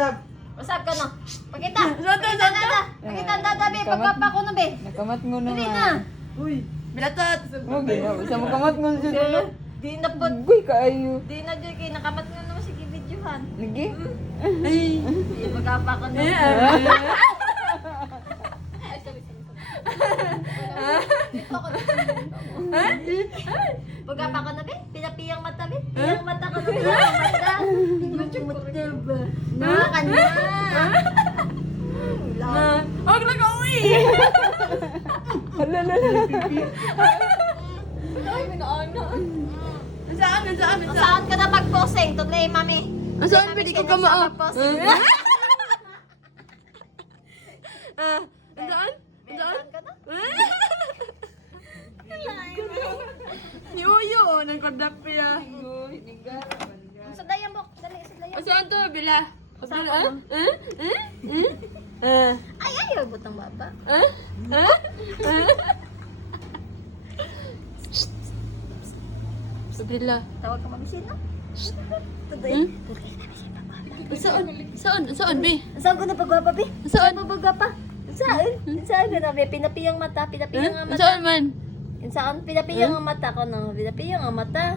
usap. Usap ka no. Pakita. Pakita dada. Pakita dada be. Pagpapa ko no be. Nakamat mo Dili naman. na. Uy, bilatot. Okay, sa mo kamat mo sa dulo. Di na po. Uy, kaayo. Di na dyan kayo. Nakamat nga naman sige videohan. Lagi? Ay. Di magkapa ka no. Dito ako. Pagkapa ka na be. Pinapiyang mata be. Piyang mata ka na. Piyang mata. Mata ba? Nakakan na. Huwag na ka uwi. Hala. Ay, minaana. Saan? Saan ka na mag-posing? Tutlay, mami. Saan pwede ko kamaa? Mag-posing. Saan? Saan ka na? Yuyo, nagkodap ya. Sa dayan mo. Dali, sa dayan. Saan to, Bila? Saan Bila? ka? Ay, ayaw butang baba. Bila. Tawag ka mamisin, no? Tuday. Saan, Bi? Saan ko na pagwapa, be? Saan? pa pagwapa? Saan? Saan ka na, be? Pinapiyang mata, pinapiyang ang mata. Saan man? Saan? Pinapiyang ang mata ko, no? Pinapiyang ang mata.